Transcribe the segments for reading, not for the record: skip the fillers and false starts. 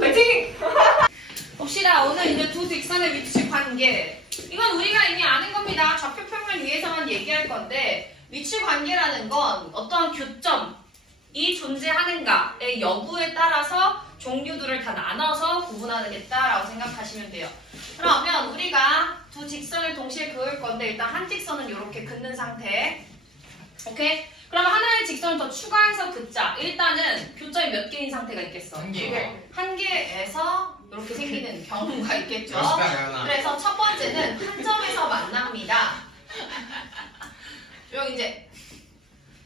파이팅! 봅시다. 오늘 이제 두 직선의 위치 관계. 이건 우리가 이미 아는 겁니다. 좌표 평면 위해서만 얘기할 건데 위치 관계라는 건 어떠한 교점이 존재하는가의 여부에 따라서 종류들을 다 나눠서 구분하겠다라고 생각하시면 돼요. 그러면 우리가 두 직선을 동시에 그을 건데 일단 한 직선은 이렇게 긋는 상태. 오케이? 그럼 하나의 직선을 더 추가해서 긋자. 일단은 교점이 몇 개인 상태가 있겠어? 한 개. 한 개에서 이렇게 생기는 경우가 있겠죠. 멋있다, 그래서 첫 번째는 한 점에서 만납니다. 여기 이제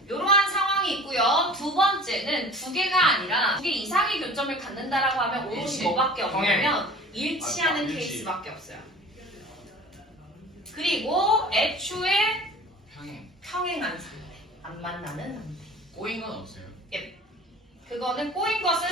이러한 상황이 있고요. 두 번째는 두 개가 아니라 두 개 이상의 교점을 갖는다라고 하면 오롯이 일치. 뭐밖에 없냐면 맞다, 일치하는 일치. 케이스밖에 없어요. 그리고 애초에 평행. 평행한 상태, 안 만나는 상태. 꼬인 건 없어요. 그거는 꼬인 것은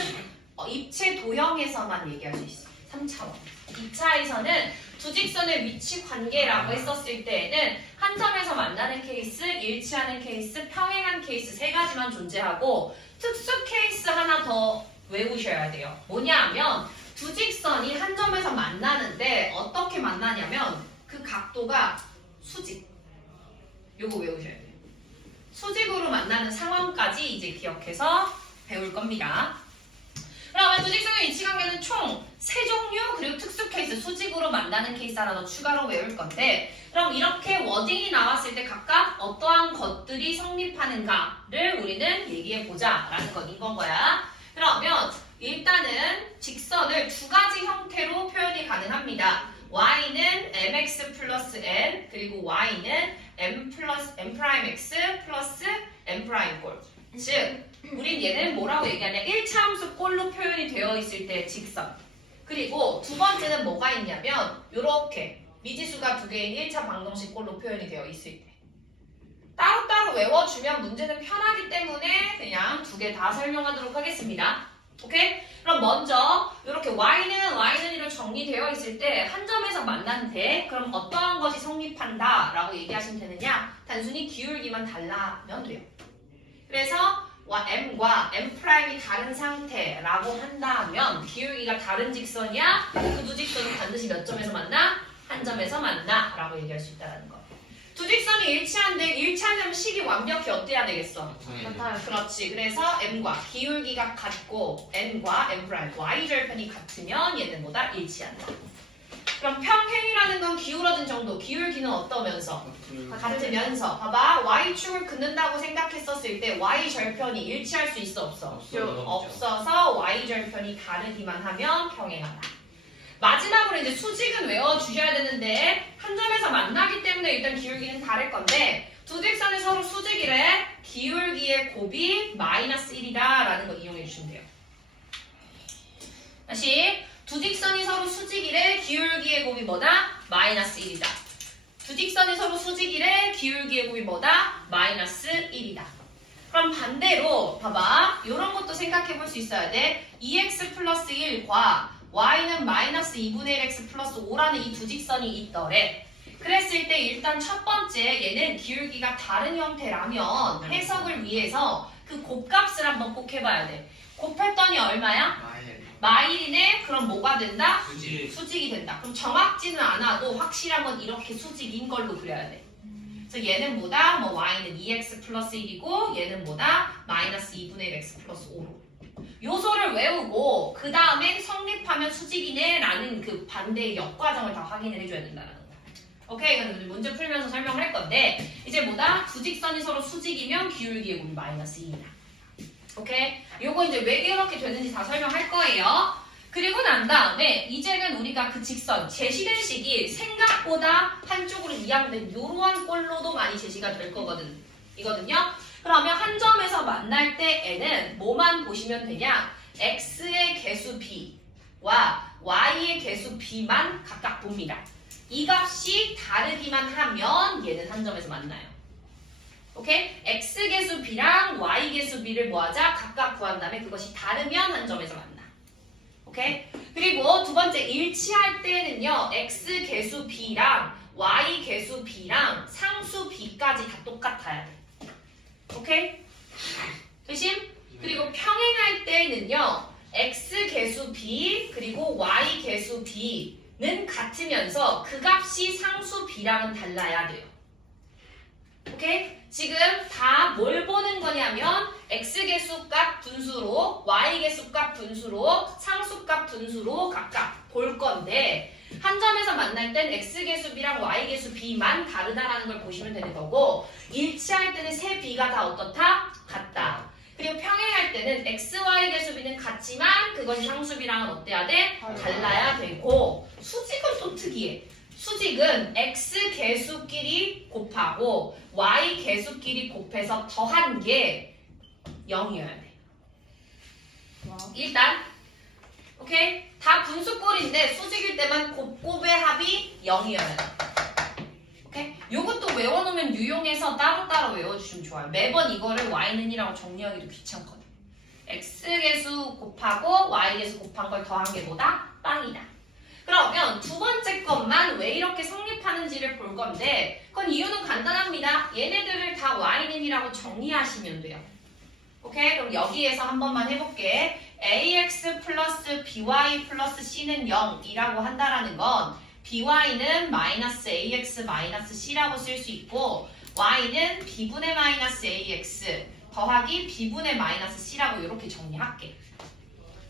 입체 도형에서만 얘기할 수 있어요. 3차원. 2차에서는 두 직선의 위치 관계라고 했었을 때에는 한 점에서 만나는 케이스, 일치하는 케이스, 평행한 케이스 세 가지만 존재하고 특수 케이스 하나 더 외우셔야 돼요. 뭐냐면 두 직선이 한 점에서 만나는데 어떻게 만나냐면 그 각도가 수직. 요거 외우셔야 돼요. 수직으로 만나는 상황까지 이제 기억해서 배울 겁니다. 그러면 두 직선의 위치 관계는 총 3종류 그리고 특수 케이스 수직으로 만나는 케이스 하나 더 추가로 외울 건데 그럼 이렇게 워딩이 나왔을 때 각각 어떠한 것들이 성립하는가를 우리는 얘기해보자 라는 건 이건 거야. 그러면 일단은 직선을 두 가지 형태로 표현이 가능합니다. y는 mx 플러스 n 그리고 y는 m 플러스 m 프라임 x 플러스 m 프라임 꼴. 즉 우린 얘는 뭐라고 얘기하냐 1차 함수 꼴로 표현이 되어 있을 때 직선. 그리고 두 번째는 뭐가 있냐면 요렇게 미지수가 두 개인 1차 방정식 꼴로 표현이 되어 있을 때. 따로따로 외워주면 문제는 편하기 때문에 그냥 두 개 다 설명하도록 하겠습니다. 오케이? 그럼 먼저 이렇게 y는 이로 정리되어 있을 때 한 점에서 만난대. 그럼 어떠한 것이 성립한다 라고 얘기하시면 되느냐? 단순히 기울기만 달라면 돼요. 그래서 m과 m'이 다른 상태라고 한다면 기울기가 다른 직선이야? 그 두 직선은 반드시 몇 점에서 만나? 한 점에서 만나 라고 얘기할 수 있다는 거. 두 직선이 일치한데 일치하려면 식이 완벽히 어때야 되겠어? 그렇지. 그래서 m과 기울기가 같고 n과 m' y절편이 같으면 얘는 뭐다? 일치한다. 그럼 평행이라는 건 기울어진 정도, 기울기는 어떠면서? 같으면서 봐봐 y축을 긋는다고 생각했었을 때 y절편이 일치할 수 있어 없어? 없어서 y절편이 다르기만 하면 평행하다. 마지막으로 이제 수직은 외워주셔야 되는데 한 점에서 만나기 때문에 일단 기울기는 다를 건데 두 직선이 서로 수직이래. 기울기의 곱이 마이너스 1이다 라는 거 이용해 주시면 돼요. 다시 두 직선이 서로 수직이래. 기울기의 곱이 뭐다? 마이너스 1이다. 두 직선이 서로 수직이래. 기울기의 곱이 뭐다? 마이너스 1이다. 그럼 반대로 봐봐. 이런 것도 생각해 볼 수 있어야 돼. 2x 플러스 1과 y는 마이너스 2분의 1x 플러스 5라는 이 두 직선이 있더래. 그랬을 때 일단 첫 번째 얘는 기울기가 다른 형태라면 해석을 위해서 그 곱값을 한번 꼭 해봐야 돼. 곱했더니 얼마야? 마일이네? 그럼 뭐가 된다? 수직이 된다. 그럼 정확지는 않아도 확실한 건 이렇게 수직인 걸로 그려야 돼. 그래서 얘는 뭐다? 뭐 y는 2x 플러스 1이고 얘는 뭐다? 마이너스 2분의 1x 플러스 5로. 요소를 외우고 그 다음에 성립하면 수직이네 라는 그 반대의 역과정을 다 확인을 해줘야 된다는 거야. 오케이? 이건 문제 풀면서 설명을 할 건데 이제 뭐다? 두 직선이 서로 수직이면 기울기의 곱이 마이너스 2이다. 오케이? 요거 이제 왜 이렇게 되는지 다 설명할 거예요. 그리고 난 다음에 이제는 우리가 그 직선 제시된 식이 생각보다 한쪽으로 이양된 요러한 꼴로도 많이 제시가 될 거거든. 이거든요. 그러면 한 점에서 만날 때에는 뭐만 보시면 되냐? x의 개수 b와 y의 개수 b만 각각 봅니다. 이 값이 다르기만 하면 얘는 한 점에서 만나요. 오케이? x 개수 b랑 y 개수 b를 뭐하자? 각각 구한 다음에 그것이 다르면 한 점에서 만나. 오케이? 그리고 두 번째 일치할 때는요. x 개수 b랑 y 개수 b랑 상수 b까지 다 똑같아야 돼. 오케이? 대신 때에는요. x 개수 b 그리고 y 개수 b는 같으면서 그 값이 상수 b랑은 달라야 돼요. 오케이? 지금 다 뭘 보는 거냐면 x 개수값 분수로 y 개수값 분수로 상수값 분수로 각각 볼 건데 한 점에서 만날 땐 x 개수 b랑 y 개수 b만 다르다라는 걸 보시면 되는 거고 일치할 때는 세 b가 다 어떻다? 같다. 그리고 평행할 때는 x, y 개수 b는 같지만 그것이 상수 b랑은 어때야 돼? 달라야 되고 수직은 또 특이해. 수직은 x 개수끼리 곱하고 y 개수끼리 곱해서 더한 게 0이어야 돼. 일단 오케이? 다 분수꼴인데 수직일 때만 곱곱의 합이 0이어야 돼. 오케이? 요것도 외워놓으면 유용해서 따로따로 외워주시면 좋아요. 매번 이거를 y는 이라고 정리하기도 귀찮거든. x개수 곱하고 y개수 곱한 걸 더한 게 뭐다? 빵이다. 그러면 두 번째 것만 왜 이렇게 성립하는지를 볼 건데 그건 이유는 간단합니다. 얘네들을 다 y는 이라고 정리하시면 돼요. 오케이? 그럼 여기에서 한 번만 해볼게. ax 플러스 by 플러스 c는 0이라고 한다라는 건 by는 마이너스 ax 마이너스 c라고 쓸 수 있고 y는 b분의 마이너스 ax 더하기 b분의 마이너스 c라고 이렇게 정리할게.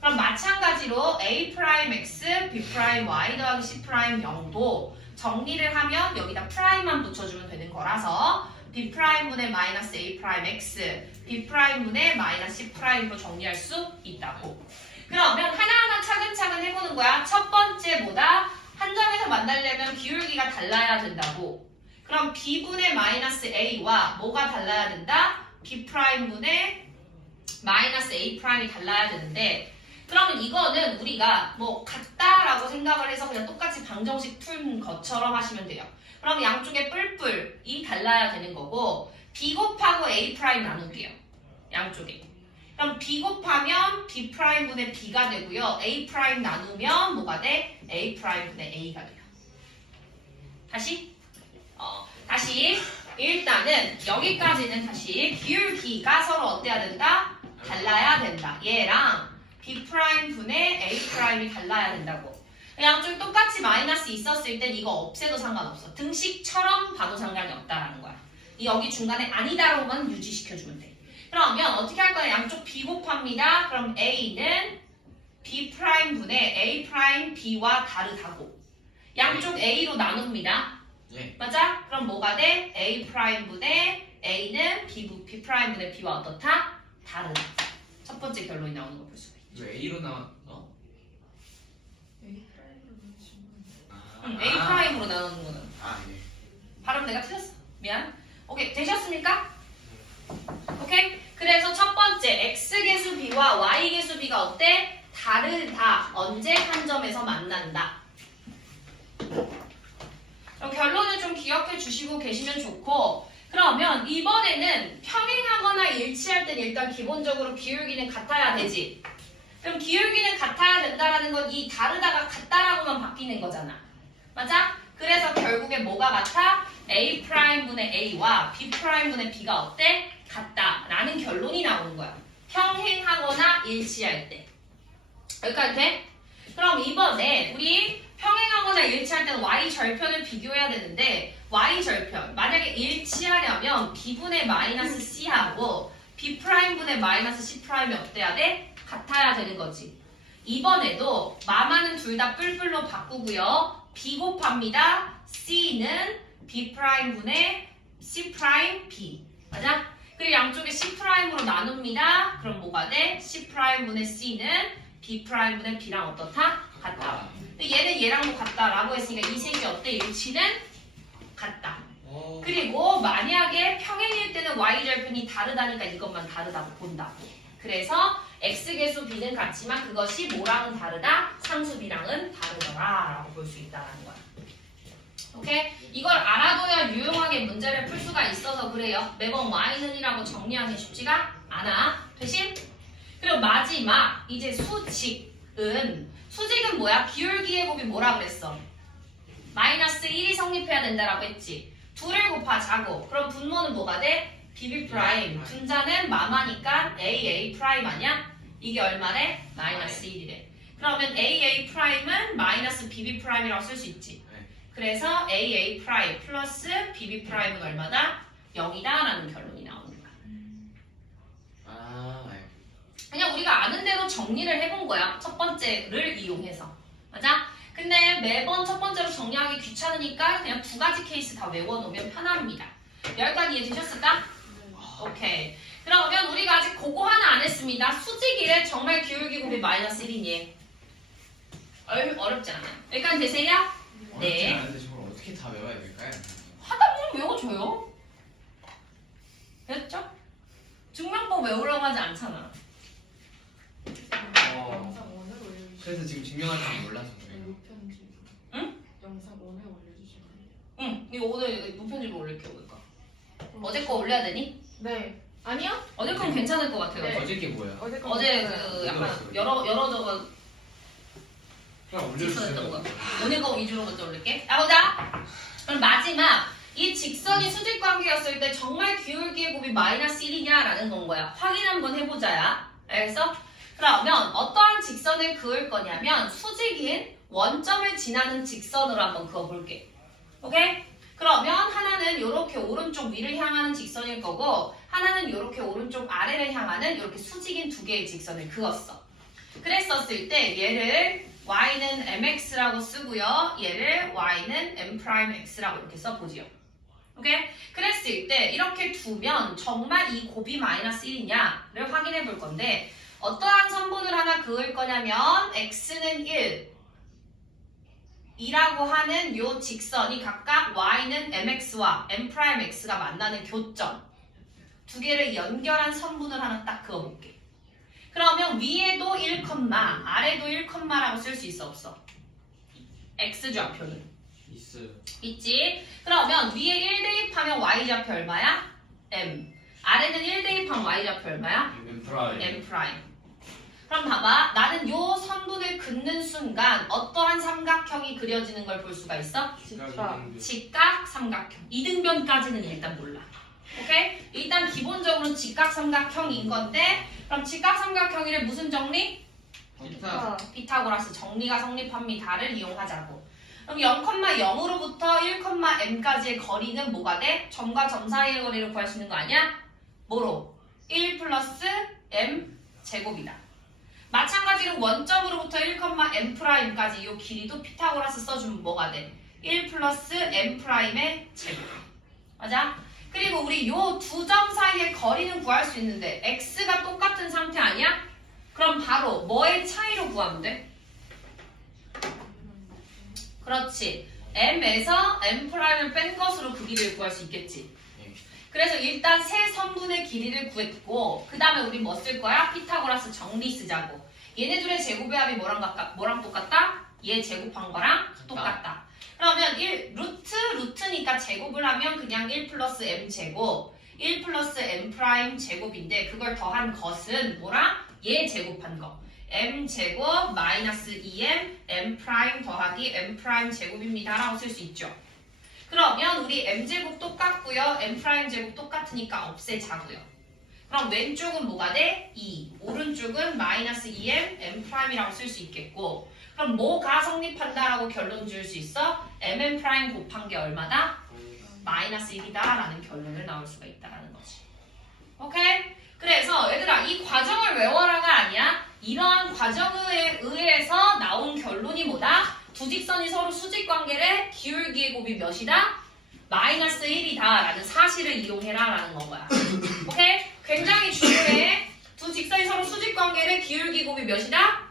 그럼 마찬가지로 a'(x), b'(y) 더하기 c' 0도 정리를 하면 여기다 프라임만 붙여주면 되는 거라서 b'분의 마이너스 a'(x), b'분의 마이너스 c'로 정리할 수 있다고. 그러면 하나하나 차근차근 해보는 거야. 첫 번째보다 한 점에서 만나려면 기울기가 달라야 된다고. 그럼 b분의 마이너스 a와 뭐가 달라야 된다? b'분의 마이너스 a'이 달라야 되는데 그러면 이거는 우리가 뭐 같다라고 생각을 해서 그냥 똑같이 방정식 푼 것처럼 하시면 돼요. 그럼 양쪽에 뿔뿔이 달라야 되는 거고 b 곱하고 a' 나눌게요. 양쪽에. 그럼 b 곱하면 b'분의 b가 되고요. a' 나누면 뭐가 돼? a'분의 a가 돼요. 다시 일단은 여기까지는 다시 기울기가 서로 어때야 된다? 달라야 된다. 얘랑 b'분의 a'이 달라야 된다고. 양쪽이 똑같이 마이너스 있었을 땐 이거 없애도 상관없어. 등식처럼 봐도 상관이 없다라는 거야. 여기 중간에 아니다로만 유지시켜주면 돼. 그러면 어떻게 할 거야? 양쪽 b 곱합니다. 그럼 a는 b'분의 a' b와 다르다고. 양쪽 a로 나눕니다. 맞아? 그럼 뭐가 돼? a'분의 a는 b'분의 b와 어떻다? 다르다. 첫 번째 결론이 나오는 거 볼 수가 있죠. 왜 A로 나와? A'로 나누는 거는. 예. 발음 내가 틀렸어. 미안. 오케이, 되셨습니까? 오케이? 그래서 첫 번째 X개수 B와 Y개수 B가 어때? 다르다. 언제 한 점에서 만난다. 그럼 결론을 좀 기억해 주시고 계시면 좋고 그러면 이번에는 평행하거나 일치할 땐 일단 기본적으로 기울기는 같아야 되지. 그럼 기울기는 같아야 된다라는 건 이 다르다가 같다라고만 바뀌는 거잖아. 맞아? 그래서 결국에 뭐가 같아? A'분의 A와 B'분의 B가 어때? 같다라는 결론이 나오는 거야. 평행하거나 일치할 때. 여기까지 돼? 그럼 이번에 우리 평행하거나 일치할 때는 Y절편을 비교해야 되는데 Y절편 만약에 일치하려면 B분의 마이너스 C하고 B'분의 마이너스 C'이 어때야 돼? 같아야 되는 거지. 이번에도 마마는 둘 다 뿔뿔로 바꾸고요. B 곱합니다. C는 B'분의 C' B. 맞아? 그리고 양쪽에 C'으로 나눕니다. 그럼 뭐가 돼? C'분의 C는 B'분의 B랑 어떻다? 같다. 근데 얘는 얘랑도 같다라고 했으니까 이 셋이 어때? 일치는 같다. 그리고 만약에 평행일 때는 Y절편이 다르다니까 이것만 다르다고 본다고. 그래서 X개수 B는 같지만 그것이 뭐랑은 다르다? 상수 B랑은 다르더라 라고 볼 수 있다는 거야. 오케이? 이걸 알아둬야 유용하게 문제를 풀 수가 있어서 그래요. 매번 Y는 이라고 정리하기 쉽지가 않아. 대신 그리고 마지막 이제 수직은 뭐야? 기울기의 곱이 뭐라 그랬어? 마이너스 1이 성립해야 된다라고 했지. 둘을 곱하자고. 그럼 분모는 뭐가 돼? BB'. 분자는 마마니까 AA' 아니야? 이게 얼마래? 마이너스 1이래. 그러면 AA 프라임은 마이너스 BB 프라임이라고 쓸 수 있지. 네. 그래서 AA 프라임 플러스 BB 프라임은 얼마다? 0이다라는 결론이 나오는 거야. 아, 네. 그냥 우리가 아는 대로 정리를 해본 거야. 첫 번째를 이용해서. 맞아? 근데 매번 첫 번째로 정리하기 귀찮으니까 그냥 두 가지 케이스 다 외워놓으면 편합니다. 여기까지 이해되셨을까? 오케이. 그러면 우리가 아직 그거 하나 안 했습니다. 수직일에 정말 기울기곱이 마이너스 1이니. 어렵지 않아요. 여기까지 되세요? 네. 않은데 저걸 어떻게 다 외워야 될까요? 하다 보면 외워줘요. 됐죠? 증명법 외우려고 하지 않잖아. 영상 오늘 올려주시면 그래서 지금 증명할 줄 몰라서 그래요. 무편집. 응? 영상 오늘 올려주시면. 응. 이거 오늘 무편집으로 올릴게 오니까. 어제 거 올려야 되니? 네. 아니요? 어제 건 괜찮을 것 같아요. 네. 어제 게 뭐야? 어제 거 어제 올렸어요. 그 약간 여러 저거 그냥 직선했던 거. 올려주세요. 오늘 거 위주로 먼저 올릴게. 보자. 그럼 마지막 이 직선이 수직 관계였을 때 정말 기울기의 곱이 마이너스 1이냐라는 건 거야. 확인 한번 해보자야. 알겠어? 그러면 어떠한 직선을 그을 거냐면 수직인 원점을 지나는 직선으로 한번 그어볼게. 오케이? 그러면 하나는 이렇게 오른쪽 위를 향하는 직선일 거고 하나는 이렇게 오른쪽 아래를 향하는 이렇게 수직인 두 개의 직선을 그었어. 그랬었을 때 얘를 y는 mx라고 쓰고요. 얘를 y는 m'x라고 이렇게 써보지요. 오케이? 그랬을 때 이렇게 두면 정말 이 곱이 마이너스 1이냐를 확인해 볼 건데 어떠한 선분을 하나 그을 거냐면 x는 1 이라고 하는 요 직선이 각각 y는 mx와 m'x가 만나는 교점 두 개를 연결한 선분을 하나 딱 그어볼게. 그러면 위에도 1, 아래도 1,라고 쓸 수 있어 없어? x좌표는 있어요. 있지? 그러면 위에 1 대입하면 y좌표 얼마야? m 아래는 1 대입하면 y좌표 얼마야? 엠프라임. m'. 그럼 봐봐. 나는 요 선분을 긋는 순간 어떠한 삼각형이 그려지는 걸 볼 수가 있어? 직각. 직각 삼각형. 이등변까지는 일단 몰라. 오케이? 일단 기본적으로 직각 삼각형인 건데 그럼 직각 삼각형이래 무슨 정리? 기타. 피타고라스 정리가 성립합니다를 이용하자고. 그럼 0,0으로부터 1,m까지의 거리는 뭐가 돼? 점과 점 사이의 거리를 구할 수 있는 거 아니야? 뭐로? 1 플러스 m 제곱이다. 마찬가지로 원점으로부터 1,m'까지 이 길이도 피타고라스 써주면 뭐가 돼? 1 플러스 m'의 제곱. 맞아? 그리고 우리 요 두 점 사이의 거리는 구할 수 있는데 x가 똑같은 상태 아니야? 그럼 바로 뭐의 차이로 구하면 돼? 그렇지. m에서 m'을 뺀 것으로 그 길이를 구할 수 있겠지. 그래서 일단 세 선분의 길이를 구했고 그 다음에 우리 뭐 쓸 거야? 피타고라스 정리 쓰자고. 얘네 둘의 제곱의 합이 뭐랑 똑같다? 얘 제곱한 거랑 똑같다. 그러면 루트니까 제곱을 하면 그냥 1 플러스 m 제곱 1 플러스 m 프라임 제곱인데 그걸 더한 것은 뭐랑? 얘 제곱한 거. m 제곱 마이너스 2m m 프라임 더하기 m 프라임 제곱입니다 라고 쓸 수 있죠. 그러면 우리 m제곱 똑같고요. m'제곱 똑같으니까 없애자고요. 그럼 왼쪽은 뭐가 돼? 2. 오른쪽은 마이너스 2m m'이라고 쓸 수 있겠고 그럼 뭐가 성립한다라고 결론 지을 수 있어? mn' 곱한 게 얼마다? 마이너스 1이다 라는 결론을 나올 수가 있다라는 거지. 오케이? 그래서 얘들아 이 과정을 외워라가 아니야. 이러한 과정에 의해서 나온 결론이 뭐다? 두 직선이 서로 수직 관계래 기울기의 곱이 몇이다? 마이너스 1이다 라는 사실을 이용해라 라는 건 거야. 오케이? 굉장히 중요해. 두 직선이 서로 수직 관계래 기울기 곱이 몇이다?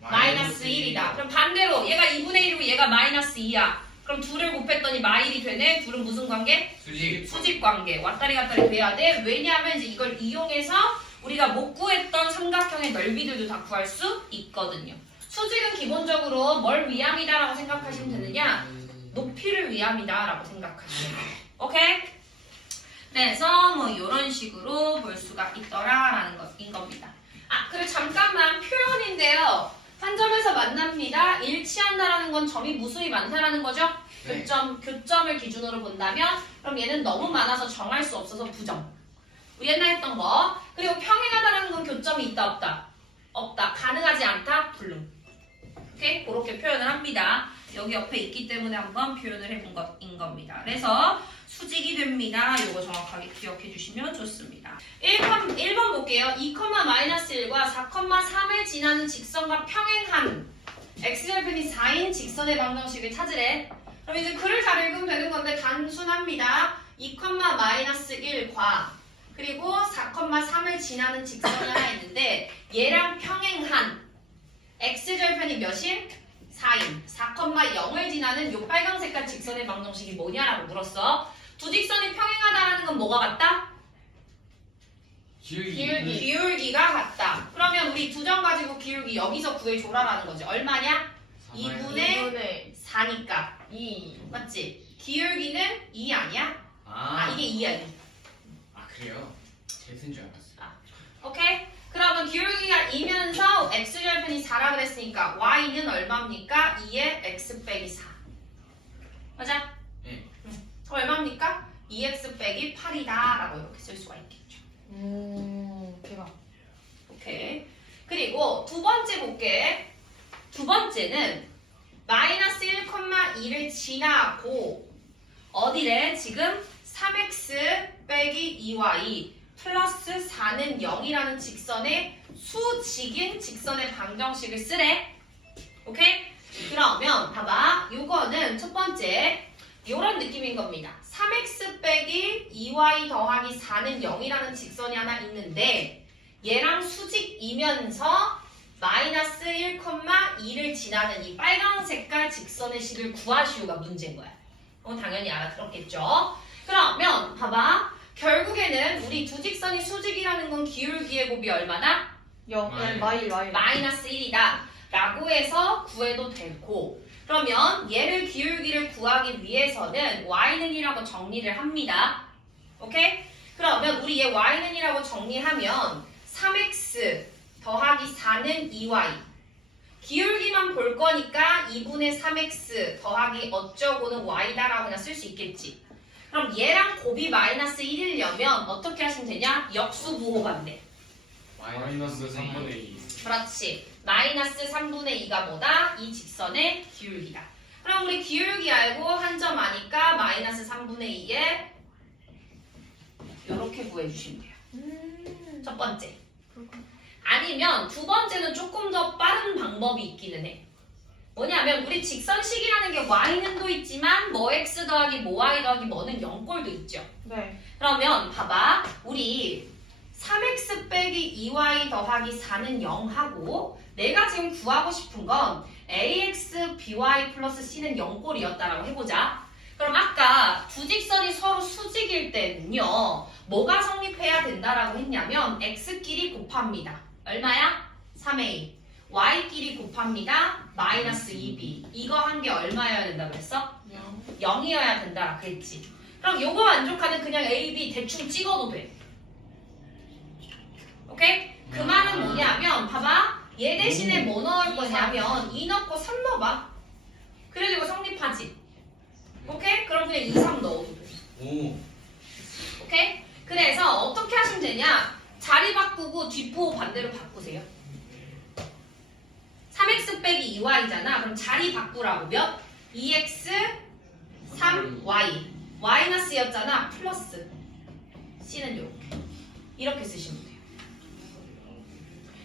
마이너스 1이다. 그럼 반대로 얘가 2분의 1이고 얘가 마이너스 2야. 그럼 둘을 곱했더니 마일이 되네. 둘은 무슨 관계? 수직. 수직 관계. 왔다리 갔다리 돼야 돼. 왜냐하면 이제 이걸 이용해서 우리가 못 구했던 삼각형의 넓이들도 다 구할 수 있거든요. 수직은 기본적으로 뭘 위함이다라고 생각하시면 되느냐? 높이를 위함이다라고 생각하시면 돼요. 오케이? 그래서 뭐 이런 식으로 볼 수가 있더라라는 것인 겁니다. 아, 그리고 잠깐만 표현인데요. 한 점에서 만납니다. 일치한다라는 건 점이 무수히 많다라는 거죠? 네. 교점을 기준으로 본다면 그럼 얘는 너무 많아서 정할 수 없어서 부정. 우리 옛날 했던 거. 그리고 평행하다라는 건 교점이 있다 있다 없다? 없다. 가능하지 않다? 불능. 오케이? 그렇게 표현을 합니다. 여기 옆에 있기 때문에 한번 표현을 해본 것인 겁니다. 그래서 수직이 됩니다. 이거 정확하게 기억해 주시면 좋습니다. 1번 볼게요. 2,-1과 4,3을 지나는 직선과 평행한 x절편이 4인 직선의 방정식을 찾으래. 그럼 이제 글을 잘 읽으면 되는 건데 단순합니다. 2,-1과 그리고 4,3을 지나는 직선이 하나 있는데 얘랑 평행한 x절편이 몇인? 4인 4,0을 지나는 요 빨강 색깔 직선의 방정식이 뭐냐라고 물었어. 두 직선이 평행하다라는 건 뭐가 같다? 기울기. 기울기가 같다. 그러면 우리 두 점 가지고 기울기 여기서 구해줘라라는 거지. 얼마냐? 2분의 4니까 2 맞지? 기울기는 2 아니야? 이게 2야 2. 그래요? 제센 줄 알았어. 오케이? 그러면 기울기가 2면서 x절편이 4라 그랬으니까 y는 얼마입니까? 2의 x 빼기 4. 맞아? 네. 얼마입니까? 2x 빼기 8이다 라고 이렇게 쓸 수가 있겠죠. 대박. 오케이. 그리고 두 번째 볼게. 두 번째는 마이너스 1,2를 지나고 어디래? 지금 3x 빼기 2y 플러스 4는 0이라는 직선의 수직인 직선의 방정식을 쓰래. 오케이? 그러면 봐봐. 요거는 첫 번째 요런 느낌인 겁니다. 3x 빼기 2y 더하기 4는 0이라는 직선이 하나 있는데 얘랑 수직이면서 마이너스 1,2를 지나는 이 빨간 색깔 직선의 식을 구하시오가 문제인 거야. 당연히 알아들었겠죠? 그러면 봐봐. 결국에는 우리 두 직선이 수직이라는 건 기울기의 곱이 얼마나? 마일. 마이너스 1이다 라고 해서 구해도 되고 그러면 얘를 기울기를 구하기 위해서는 y는 1이라고 정리를 합니다. 오케이? 그러면 우리 얘 y는 1이라고 정리하면 3x 더하기 4는 2y 기울기만 볼 거니까 2분의 3x 더하기 어쩌고는 y다라고 그냥 쓸 수 있겠지. 그럼 얘랑 곱이 마이너스 1이려면 어떻게 하시면 되냐? 역수부호 반대. 마이너스 3분의 2. 그렇지. 마이너스 3분의 2가 뭐다? 이 직선의 기울기다. 그럼 우리 기울기 알고 한 점 아니까 마이너스 3분의 2에 이렇게 구해주시면 돼요. 첫 번째. 아니면 두 번째는 조금 더 빠른 방법이 있기는 해. 뭐냐면 우리 직선식이라는 게 y는도 있지만 뭐 x 더하기 뭐 y 더하기 뭐는 0꼴도 있죠. 네. 그러면 봐봐. 우리 3x 빼기 2y 더하기 4는 0하고 내가 지금 구하고 싶은 건 ax by 플러스 c는 0꼴이었다라고 해보자. 그럼 아까 두 직선이 서로 수직일 때는요. 뭐가 성립해야 된다라고 했냐면 x끼리 곱합니다. 얼마야? 3a. y끼리 곱합니다. 마이너스 2b. 이거 한 게 얼마여야 된다 그랬어? 0이어야 된다 그랬지. 그럼 요거 만족하는 그냥 a, b 대충 찍어도 돼. 오케이? 그 말은 뭐냐면 봐봐. 얘 대신에 뭐 넣을 거냐면 2 넣고 3 넣어봐. 그래도 이거 성립하지. 오케이? 그럼 그냥 2, 3 넣어도 돼. 오. 오케이? 그래서 어떻게 하시면 되냐? 자리 바꾸고 뒷부호 반대로 바꾸세요. 3x 빼기 2y잖아. 그럼 자리 바꾸라고 몇? 2x 3y. 마이너스였잖아. 플러스. c는 이렇게 쓰시면 돼요.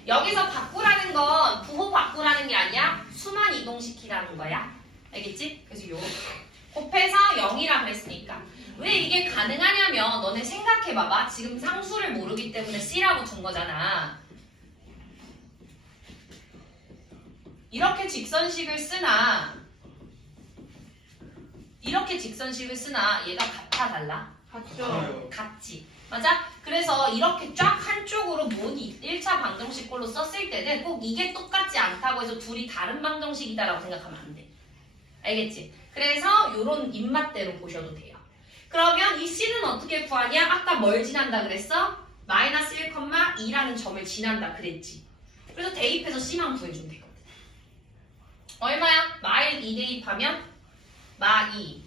여기서 바꾸라는 건 부호 바꾸라는 게 아니야. 수만 이동시키라는 거야. 알겠지? 그래서 요 곱해서 0이라 그랬으니까. 왜 이게 가능하냐면 너네 생각해봐봐. 지금 상수를 모르기 때문에 C라고 둔 거잖아. 이렇게 직선식을 쓰나 이렇게 직선식을 쓰나 얘가 같아 달라? 같죠. 같지. 맞아? 그래서 이렇게 쫙 한쪽으로 모니 1차 방정식 꼴로 썼을 때는 꼭 이게 똑같지 않다고 해서 둘이 다른 방정식이다라고 생각하면 안 돼. 알겠지? 그래서 요런 입맛대로 보셔도 돼요. 그러면 이 C는 어떻게 구하냐? 아까 뭘 지난다 그랬어? 마이너스 1,2라는 점을 지난다 그랬지. 그래서 대입해서 C만 구해주면 되거든. 얼마야? 마일 2 대입하면 마 2,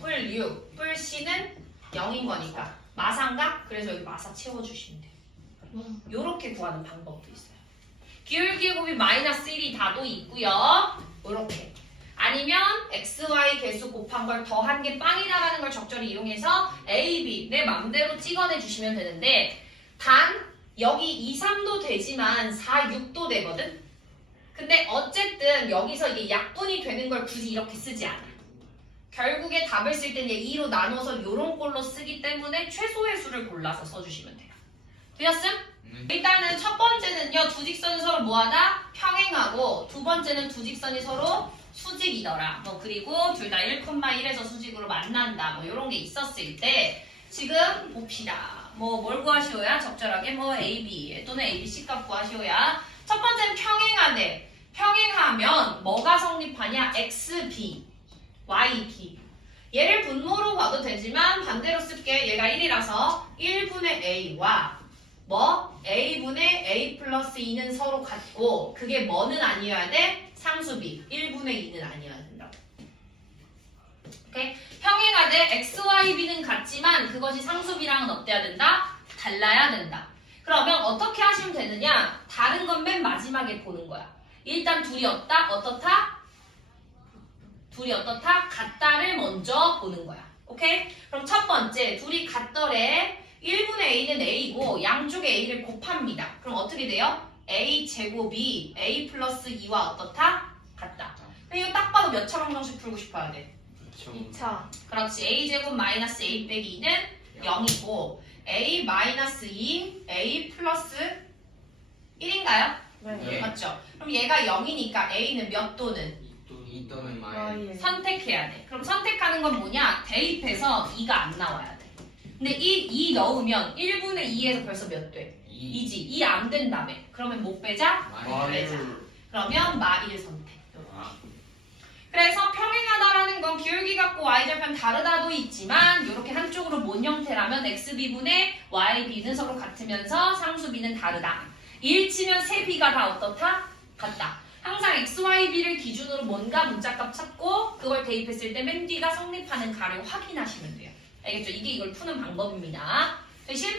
뿔 6, 뿔 C는 0인 거니까 마사인가? 그래서 여기 마사 채워주시면 돼요. 요렇게 구하는 방법도 있어요. 기울기의 곱이 마이너스 1이 다도 있고요. 요렇게. 아니면 xy 개수 곱한 걸 더한 게 빵이다라는 걸 적절히 이용해서 a, b 내 맘대로 찍어내 주시면 되는데 단 여기 2, 3도 되지만 4, 6도 되거든? 근데 어쨌든 여기서 이게 약분이 되는 걸 굳이 이렇게 쓰지 않아. 결국에 답을 쓸 때는 2로 나눠서 요런 꼴로 쓰기 때문에 최소의 수를 골라서 써주시면 돼요. 되셨음? 일단은 첫 번째는요. 두 직선이 서로 뭐하다? 평행하고 두 번째는 두 직선이 서로 수직이더라. 뭐 그리고 둘 다 1,1에서 수직으로 만난다. 뭐 요런 게 있었을 때 지금 봅시다. 뭐 뭘 구하시오야? 적절하게 뭐 AB 또는 ABC 값 구하시오야. 첫 번째는 평행하네. 평행하면 뭐가 성립하냐? XB, YB. 얘를 분모로 봐도 되지만 반대로 쓸게. 얘가 1이라서 1분의 A와 뭐 A분의 A 플러스 2는 서로 같고 그게 뭐는 아니어야 돼? 상수비 1분의 2는 아니어야 된다고. 오케이? 평행하되 XYB는 같지만 그것이 상수비랑은 어때야 된다? 달라야 된다. 그러면 어떻게 하시면 되느냐? 다른 건 맨 마지막에 보는 거야. 일단 둘이 어떻다? 둘이 어떻다? 같다를 먼저 보는 거야. 오케이? 그럼 첫 번째 둘이 같더래. 1분의 A는 A고 양쪽에 A를 곱합니다. 그럼 어떻게 돼요? A 제곱이 A 플러스 2와 어떻다? 같다. 그럼 이거 딱 봐도 몇 차 방정식 풀고 싶어야 돼? 2차. 그렇지. A 제곱 마이너스 A 빼기 2는 0이고 A 마이너스 2 A 플러스 1인가요? 네. 맞죠? 그럼 얘가 0이니까 A는 몇 도는? 2 또는 마이. 마일. 선택해야 돼. 그럼 선택하는 건 뭐냐? 대입해서 2가 안 나와야 돼. 근데 2 넣으면 1분의 2에서 벌써 몇 돼? 2. 2지. 2 안 된다며. 그러면 못 빼자? 마이. 빼자. 그러면 마1 선택. 아, 그래서 평행하다라는 건 기울기 갖고 y절편 다르다도 있지만 이렇게 한쪽으로 몬 형태라면 xb분의 yb는 서로 같으면서 상수비는 다르다. 일치면 세 b가 다 어떻다? 같다. 항상 xyb를 기준으로 뭔가 문자값 찾고 그걸 대입했을 때 맨 뒤가 성립하는 가를 확인하시면 돼요. 알겠죠? 이게 이걸 푸는 방법입니다. 되심?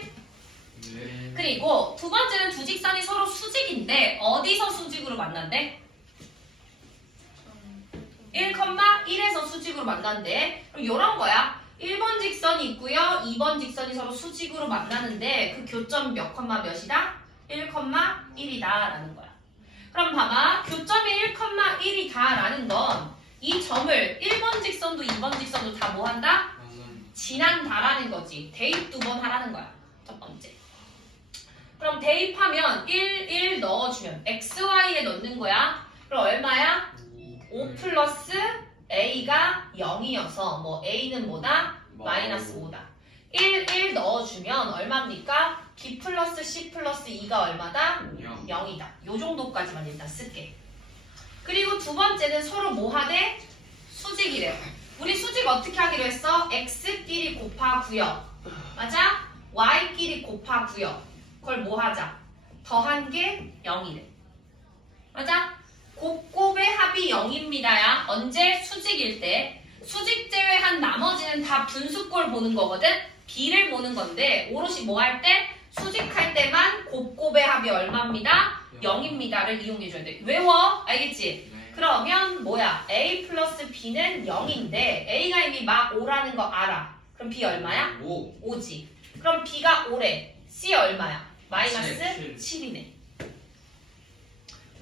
네. 그리고 두 번째는 두 직선이 서로 수직인데 어디서 수직으로 만난대? 1,1에서 수직으로 만난대. 그럼 요런 거야. 1번 직선이 있고요. 2번 직선이 서로 수직으로 만나는데 그 교점이 몇 컴마 몇이다? 1,1이다 라는 거야. 그럼 봐봐. 교점이 1,1이다 라는 건 이 점을 1번 직선도 2번 직선도 다 뭐 한다? 지난다라는 거지. 대입 2번 하라는 거야. 첫 번째. 그럼 대입하면 1 넣어주면 xy에 넣는 거야. 그럼 얼마야? 5 플러스 a가 0이어서 뭐 a는 뭐다? 마이너스 5다. 1 넣어주면 얼마입니까? b 플러스 c 플러스 2가 얼마다? 0이다. 요 정도까지만 일단 쓸게. 그리고 두 번째는 서로 뭐 하대? 수직이래요. 우리 수직 어떻게 하기로 했어? x끼리 곱하고요. 맞아? y끼리 곱하고요. 그걸 뭐 하자? 더한 게 0이래. 맞아? 곱곱의 합이 0입니다야. 언제? 수직일 때. 수직 제외한 나머지는 다 분수꼴 보는 거거든? b를 보는 건데 오롯이 뭐 할 때? 수직할 때만 곱곱의 합이 얼마입니다? 0입니다를 이용해줘야 돼. 외워. 알겠지? 네. 그러면 뭐야? a 플러스 b는 0인데 a가 이미 막 5라는 거 알아. 그럼 b 얼마야? 5. 5지. 그럼 b가 5래. c 얼마야? 마이너스 7. 7이네.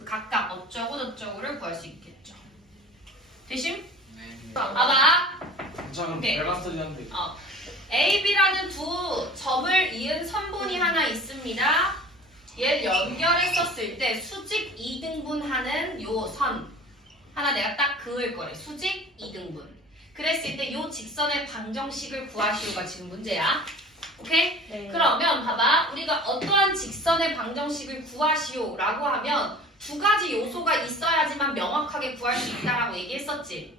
각각 어쩌고 저쩌고를 구할 수 있겠죠. 되심? 네. 봐봐. 잠깐 오케이. 내가 쓰는데 A, B라는 두 점을 이은 선분이 하나 있습니다. 얘를 연결했었을 때 수직 2등분하는 요 선 하나 내가 딱 그을 거래. 수직 2등분. 그랬을 때 요 직선의 방정식을 구하시오가 지금 문제야. 오케이? 네. 그러면 봐봐. 우리가 어떠한 직선의 방정식을 구하시오라고 하면 두 가지 요소가 있어야지만 명확하게 구할 수 있다라고 얘기했었지.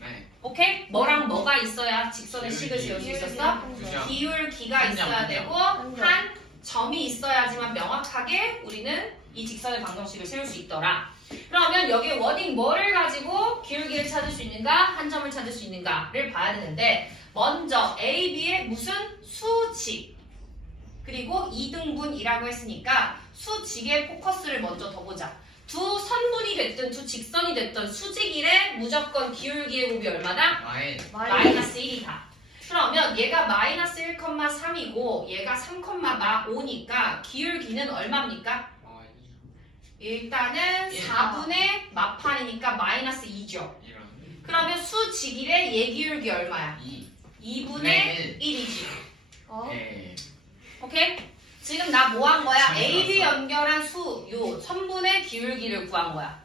네. 오케이? 뭐랑 뭐가 있어야 직선의 식을 기울기. 세울 수 있었어? 그죠? 기울기가 있어야 한 점. 되고 한 점. 한 점이 있어야지만 명확하게 우리는 이 직선의 방정식을 세울 수 있더라. 그러면 여기 워딩 뭐를 가지고 기울기를 찾을 수 있는가? 한 점을 찾을 수 있는가를 봐야 되는데 먼저 A, B의 무슨 수직 그리고 이등분이라고 했으니까 수직의 포커스를 먼저 더 보자. 두 선분이 됐든 두 직선이 됐든 수직일에 무조건 기울기의 곱이 얼마다? 마이너스 1이다. 그러면 얘가 마이너스 1,3이고 얘가 3,5니까 기울기는 얼마입니까? 일단은 4분의 마판이니까 마이너스 2죠. 그러면 수직일의 예기울기 얼마야? 2분의 1이지. 어? 오케이? 지금 나 뭐 한 거야? 잘 A, B 들었어. 연결한 요 선분의 기울기를 구한 거야.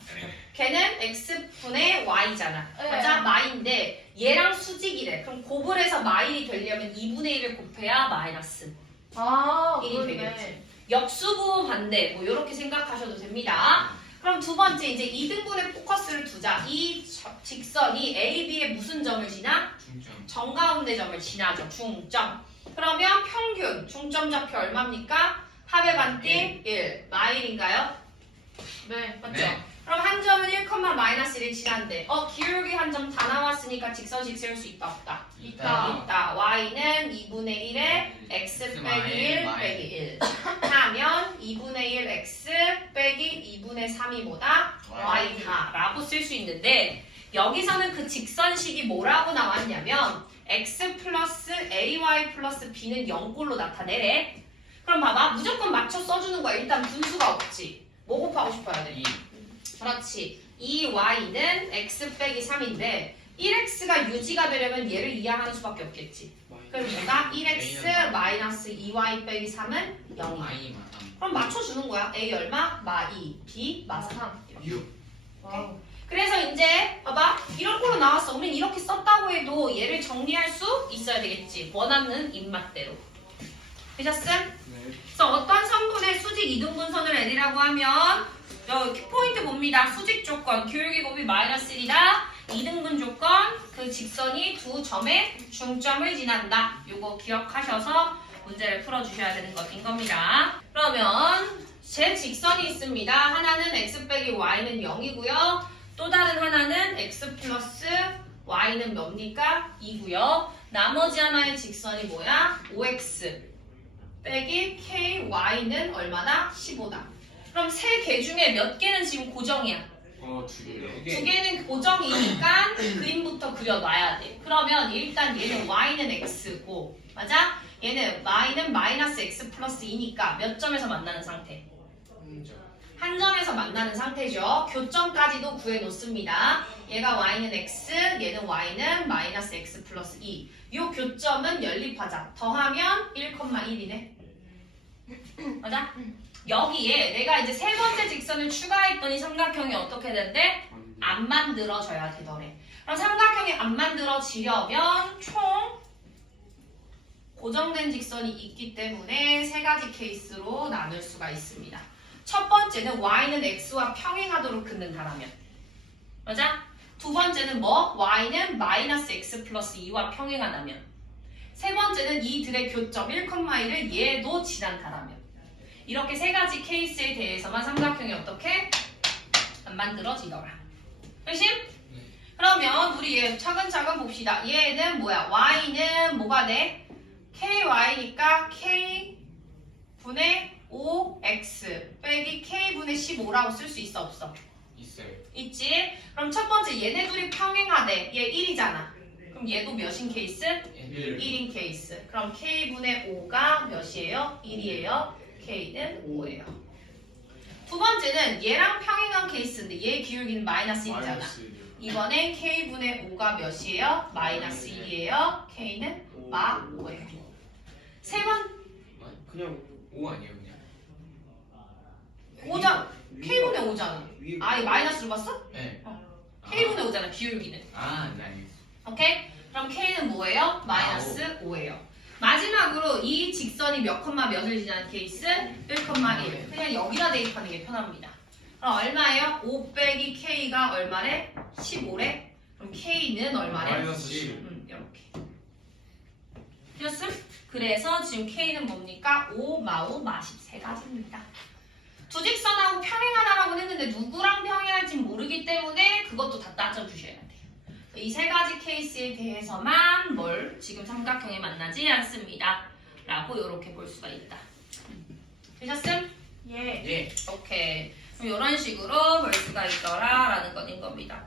걔는 x분의 y잖아. 네. 맞아? 마인데 얘랑 수직이래. 그럼 곱을 해서 마일이 되려면 2분의 1을 곱해야 마이너스 아, 1이 그러네. 되겠지. 역수부 반대 뭐 이렇게 생각하셔도 됩니다. 그럼 두 번째 이제 이등분의 포커스를 두자. 이 직선이 A, B의 무슨 점을 지나? 정가운데 점을 지나죠. 중점. 그러면 평균 중점 좌표 얼마입니까? 합의 반띵 1 마일인가요? 네. 맞죠? 그럼 한 점은 1,-1을 지난데 기울기 한 점 다 나왔으니까 직선식 세울 수 있다 없다? 있다. y는 2분의 1에 x 빼기 1 빼기 1 하면 2분의 1 x 빼기 2분의 3이 뭐다? y다 라고 쓸 수 있는데 여기서는 그 직선식이 뭐라고 나왔냐면 x 플러스 ay 플러스 b는 0꼴로 나타내래. 그럼 봐봐 무조건 맞춰 써주는 거야. 일단 분수가 없지. 뭐 곱하고 싶어야 돼? 그렇지. 이 y는 x 빼기 3인데 1x가 유지가 되려면 얘를 이항하는 수밖에 없겠지. 그럼 뭐가? 1x 마이너스 2y 빼기 3은 0이야. 그럼 맞춰주는 거야. a 얼마? 마 2, b 마 3. 와우. 그래서 이제 봐봐 이런 걸로 나왔어. 우린 이렇게 썼다고 해도 얘를 정리할 수 있어야 되겠지. 원하는 입맛대로. 되셨음? 그래서 어떤 선분의 수직 이등분선을 L이라고 하면 여기 키포인트 봅니다. 수직 조건 기울기 곱이 마이너스 1이다. 이등분 조건 그 직선이 두 점의 중점을 지난다. 요거 기억하셔서 문제를 풀어주셔야 되는 것인 겁니다. 그러면 제 직선이 있습니다. 하나는 x 빼기 y는 0이고요. 또 다른 하나는 x 플러스 y는 뭡니까? 2고요. 나머지 하나의 직선이 뭐야? 5x 빼기 ky는 얼마나? 15다. 그럼 세 개 중에 몇 개는 지금 고정이야? 두 개는 고정이니까 그림부터 그려놔야 돼. 그러면 일단 얘는 y는 x고 맞아? 얘는 y는 마이너스 x 플러스 2니까 몇 점에서 만나는 상태? 한 점에서 만나는 상태죠. 교점까지도 구해놓습니다. 얘가 y는 x, 얘는 y는 마이너스 x 플러스 2. 이 교점은 연립하자. 더하면 1,1이네. 맞아? 여기에 내가 이제 세 번째 직선을 추가했더니 삼각형이 어떻게 된대? 안 만들어져야 되더래. 그럼 삼각형이 안 만들어지려면 총 고정된 직선이 있기 때문에 세 가지 케이스로 나눌 수가 있습니다. 첫 번째는 y는 x와 평행하도록 긋는다라면 맞아? 두 번째는 뭐? y는 마이너스 x 플러스 2와 평행하다면 세 번째는 이들의 교점 1,1을 얘도 지난다라면 이렇게 세 가지 케이스에 대해서만 삼각형이 어떻게? 안 만들어지더라. 열심? 그러면 우리 얘 차근차근 봅시다. 얘는 뭐야? y는 뭐가 돼? ky니까 k분의 5x 빼기 k분의 15라고 쓸 수 있어 없어? 있지? 그럼 첫 번째 얘네 둘이 평행하대. 얘 1이잖아. 그럼 얘도 몇인 케이스? 1인 케이스. 그럼 k분의 5가 몇이에요? 1이에요. k는 5예요. 두 번째는 얘랑 평행한 케이스인데 얘 기울기는 마이너스 1이잖아. 이번엔 k분의 5가 몇이에요? 마이너스 1이에요. k는 마 5예요. 세 번 그냥 5 아니에요 그냥? 5잖아. k분의 5잖아. 아, 이 마이너스로 봤어? 네. k분의 5잖아. 기울기는. 네 알겠어. 오케이? 그럼 k는 뭐예요? 마이너스 5예요. 마지막으로 이 직선이 몇 콤마 몇을 지나는 케이스? 1,1. 그냥 여기다 대입하는 게 편합니다. 그럼 얼마예요? 5 빼기 k가 얼마래? 15래? 그럼 k는 얼마래? 마이너스 10. 이렇게. 됐음? 그래서 지금 k는 뭡니까? 5, 마5, 마10 세 가지입니다. 두 직선하고 평행하다라고 했는데 누구랑 평행할지 모르기 때문에 그것도 다 따져주셔야 돼요. 이 세 가지 케이스에 대해서만 뭘 지금 삼각형에 만나지 않습니다. 라고 이렇게 볼 수가 있다. 되셨음? 예. 예. 오케이. 그럼 이런 식으로 볼 수가 있더라라는 것인 겁니다.